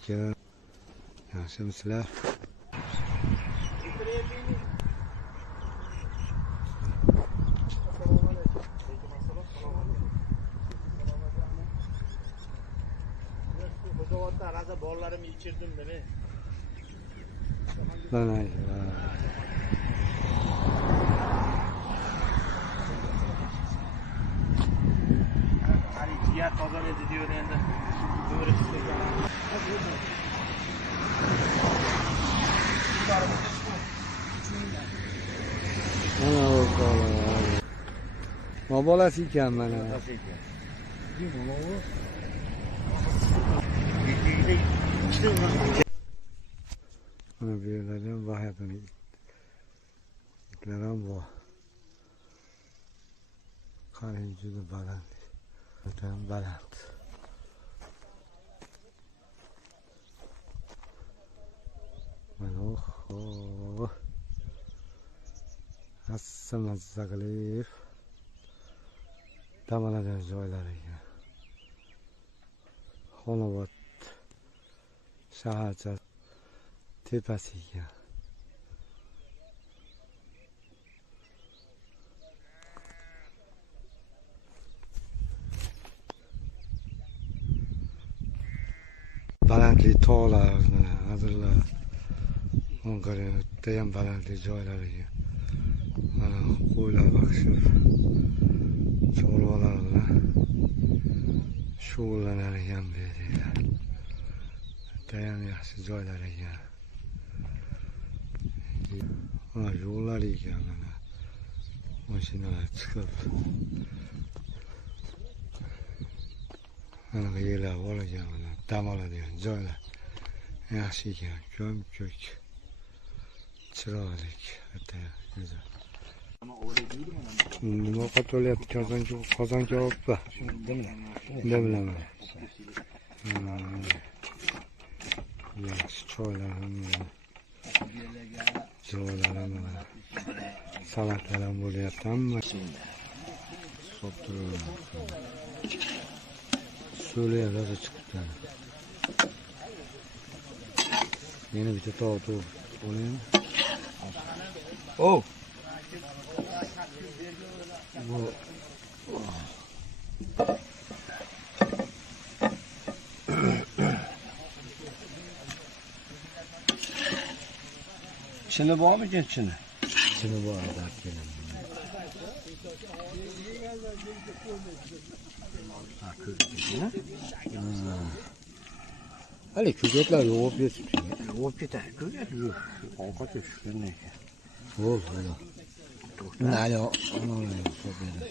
Aleyküm. Yaxshimisizlar? Bollarımı içirdim beni. Bana Hani ciğer pazar edi diyor endi. Böyle mana o bola. Ma bolasi ekan mana. Mana bu yerlardan vahiyatini itlar ham bor. Qarang juda baland. Juda baland. Mana Hassa mazza qilib dam oladigan joylar ekan. Xonobod shaharcha tepasi ekan. Balandli tog'lar, mana hozirlar Anqarada ham balandli joylar ekan. Mana qo'ylar boqishib, chorvalar bilan shug'ullanar ekan bu yerda. Judayam yaxshi joylar ekan. Mana yo'llar ekan, mana mashinalar chiqib. Mana yerlar bor ekan, mana dam oladigan joylar. Yaxshi ekan, ko'm-ko'k. Chiroyli, judayam go'zal. Nima qo'tolyapti? Qozon kabobmi? Bilaman. Yaxshi choylar ham joylar ham salatalar ham bo'lyapti. Hamma suvlar chiqibdi. Yana bitta tog' olaymi? Oh. Çini bormi ekan chini? Chini bor edi keling. Ha, ko'rdik. Hali ko'katlar yo'q ketibdi. Yo'q ketadi. Ko'rdik. Ovqat tushgan ekan. Bo'ldi. Nari onalar so'raydi.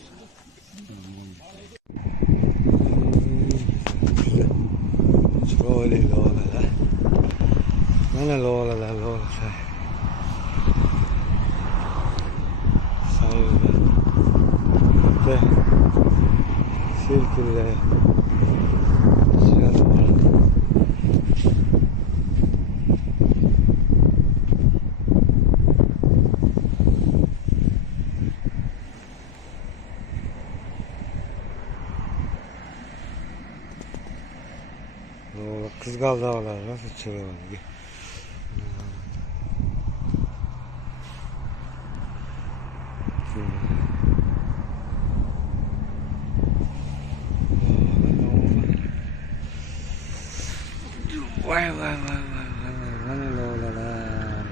Chiroyli lolalar. Mana lolalar. Sayılır. Silkirler. Kızgal dağlar nasıl çıroyli. Vay mana lolalar.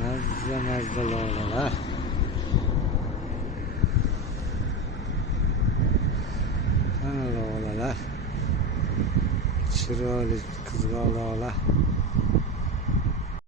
Mazza lolalar. Mana lolalar. Chiroyli qizg'al lola.